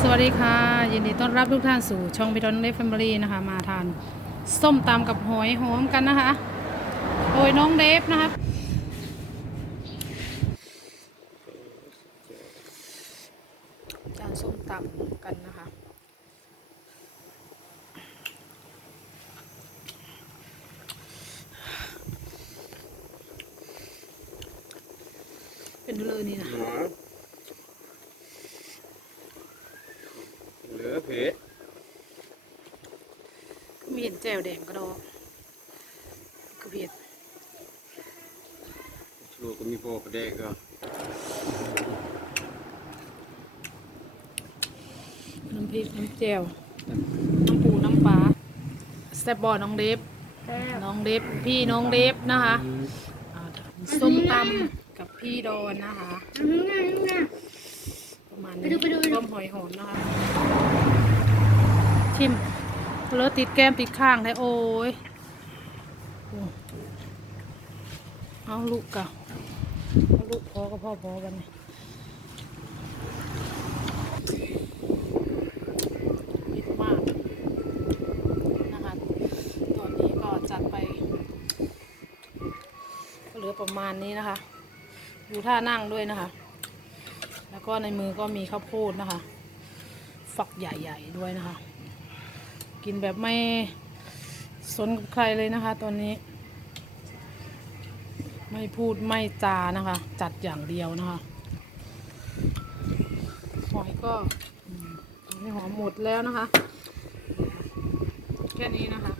สวัสดีค่ะ ยินดีต้อนรับทุกท่านสู่ช่องพิทอนเดฟแฟมิลี่นะคะ มาทานส้มตำกับหอยหอมกันนะคะ โดยน้องเดฟนะคะจานส้มตำกันนะคะเป็นเลยนี่นะ หม อเหลือเพชรมีเห็นแจ่วแดงกระดอกกระเพียดชูก็มีโฟกระเดกก็น้ำพริกน้ำแจ่วน้ำปูน้ำปลาสเตปบอร์น้องเดฟน้องเดฟพี่น้องเดฟนะคะอ่าส้มตำกับพี่ดอนนะคะประมาณนี้ร่วมหอยหอมนะคะ ชิมเลอะติดแก้มติดข้างได้โอ้ยเอาลูกกะเอาลูกพอก็พ่อพอกันนี่ปิดมากนะคะตอนนี้ก็จัดไป ก็เหลือประมาณนี้นะคะ ดูท่านั่งด้วยนะคะ แล้วก็ในมือก็มีข้าวโพดนะคะ ฝักใหญ่ ๆ ด้วยนะคะ กินแบบไม่สนกับใครเลยนะคะ ตอนนี้ ไม่พูดไม่จานะคะ จัดอย่างเดียวนะคะหอยก็ตอนนี้หอมหมดแล้วนะคะ แค่นี้นะคะ